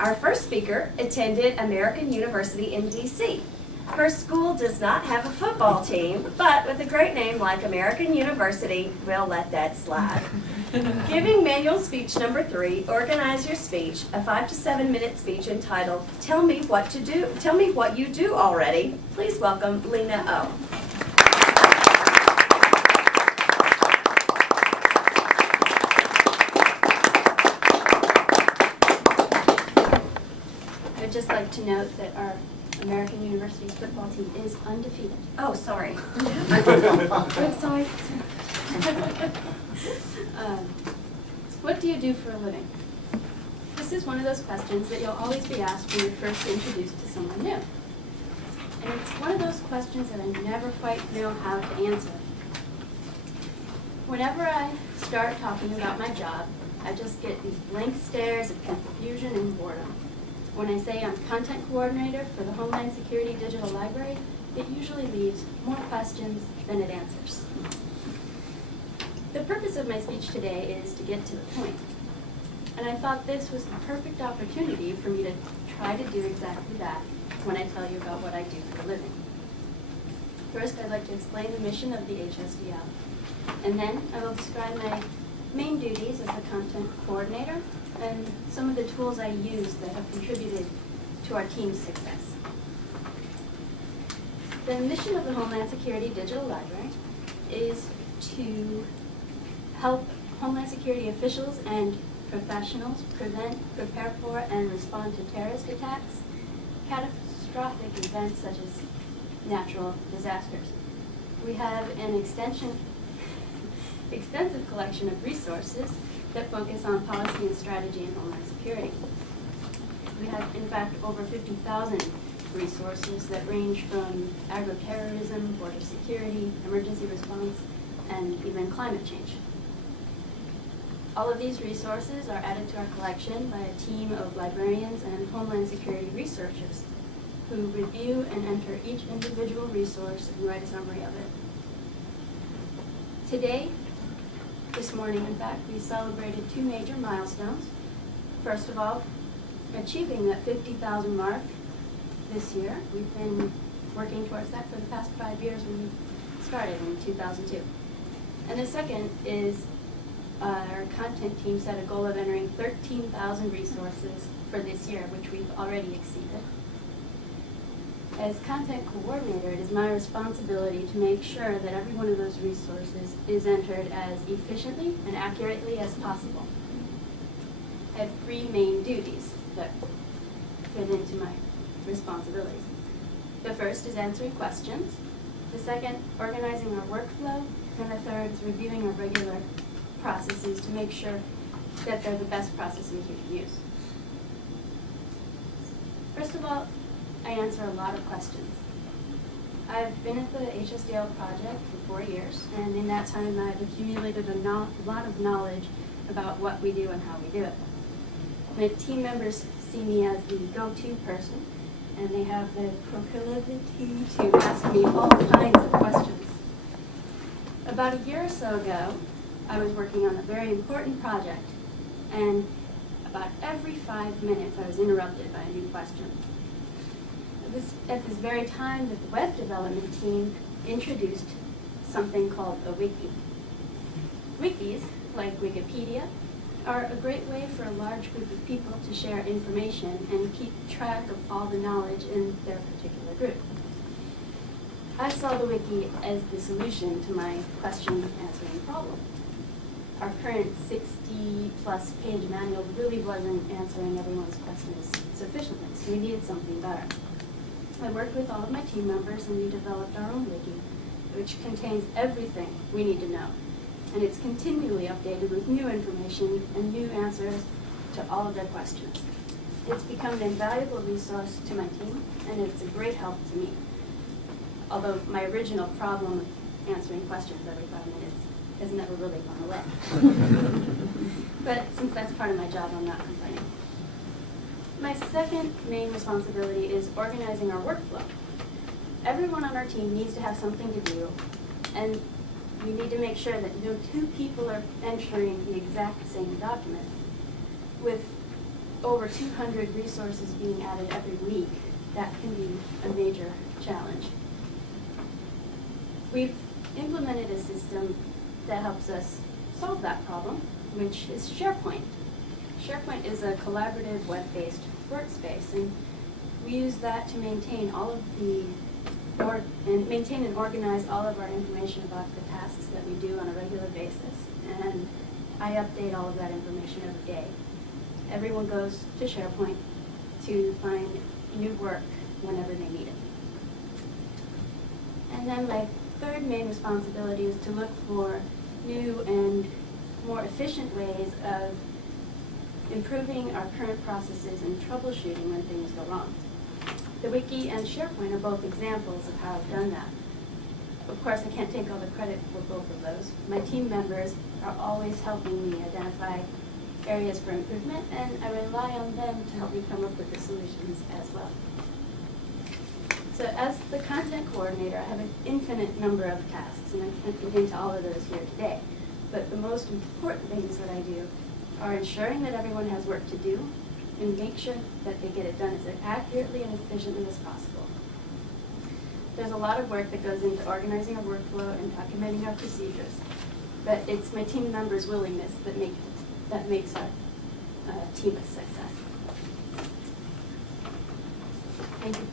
Our first speaker attended American University in DC. Her school does not have a football team, but with a great name like American University, we'll let that slide. Giving manual speech number 3, Organize Your Speech, a 5 to 7 minute speech entitled, Tell Me What to Do. Tell Me What You Do Already. Please welcome Leena Oh. I'd just like to note that our American University's football team is undefeated. Oh, sorry. I'm sorry. What do you do for a living? This is one of those questions that you'll always be asked when you're first introduced to someone new. And it's one of those questions that I never quite know how to answer. Whenever I start talking about my job, I just get these blank stares of confusion and boredom. When I say I'm content coordinator for the Homeland Security Digital Library, it usually leaves more questions than it answers. The purpose of my speech today is to get to the point. And I thought this was the perfect opportunity for me to try to do exactly that when I tell you about what I do for a living. First, I'd like to explain the mission of the HSDL. And then I will describe my main duties as the content coordinator and some of the tools I use that have contributed to our team's success. The mission of the Homeland Security Digital Library is to help Homeland Security officials and professionals prevent, prepare for, and respond to terrorist attacks, catastrophic events such as natural disasters. We have an extensive collection of resources that focus on policy and strategy in Homeland Security. We have, in fact, over 50,000 resources that range from agro-terrorism, border security, emergency response, and even climate change. All of these resources are added to our collection by a team of librarians and Homeland Security researchers who review and enter each individual resource and write a summary of it. Today, this morning, in fact, we celebrated 2 major milestones. First of all, achieving that 50,000 mark this year. We've been working towards that for the past 5 years when we started in 2002. And the second is our content team set a goal of entering 13,000 resources for this year, which we've already exceeded. As content coordinator, it is my responsibility to make sure that every one of those resources is entered as efficiently and accurately as possible. I have 3 main duties that fit into my responsibilities. The first is answering questions. The second, organizing our workflow. And the third is reviewing our regular processes to make sure that they're the best processes we can use. First of all, I answer a lot of questions. I've been at the HSDL project for 4 years, and in that time I've accumulated a lot of knowledge about what we do and how we do it. My team members see me as the go-to person, and they have the proclivity to ask me all kinds of questions. About a year or so ago, I was working on a very important project, and about every 5 minutes I was interrupted by a new question. It was at this very time that the web development team introduced something called a wiki. Wikis, like Wikipedia, are a great way for a large group of people to share information and keep track of all the knowledge in their particular group. I saw the wiki as the solution to my question answering problem. Our current 60-plus page manual really wasn't answering everyone's questions sufficiently, so we needed something better. I worked with all of my team members and we developed our own wiki, which contains everything we need to know. And it's continually updated with new information and new answers to all of their questions. It's become an invaluable resource to my team, and it's a great help to me. Although my original problem of answering questions every 5 minutes has never really gone away. But since that's part of my job, I'm not complaining. My second main responsibility is organizing our workflow. Everyone on our team needs to have something to do, and we need to make sure that no 2 people are entering the exact same document. With over 200 resources being added every week, that can be a major challenge. We've implemented a system that helps us solve that problem, which is SharePoint. SharePoint is a collaborative web-based workspace, and we use that to maintain all of the maintain and organize all of our information about the tasks that we do on a regular basis. And I update all of that information every day. Everyone goes to SharePoint to find new work whenever they need it. And then my third main responsibility is to look for new and more efficient ways of improving our current processes and troubleshooting when things go wrong. The Wiki and SharePoint are both examples of how I've done that. Of course, I can't take all the credit for both of those. My team members are always helping me identify areas for improvement, and I rely on them to help me come up with the solutions as well. So as the content coordinator, I have an infinite number of tasks, and I can't get into all of those here today. But the most important things that I do are ensuring that everyone has work to do and make sure that they get it done as accurately and efficiently as possible. There's a lot of work that goes into organizing our workflow and documenting our procedures, but it's my team members' willingness that makes our team a success. Thank you.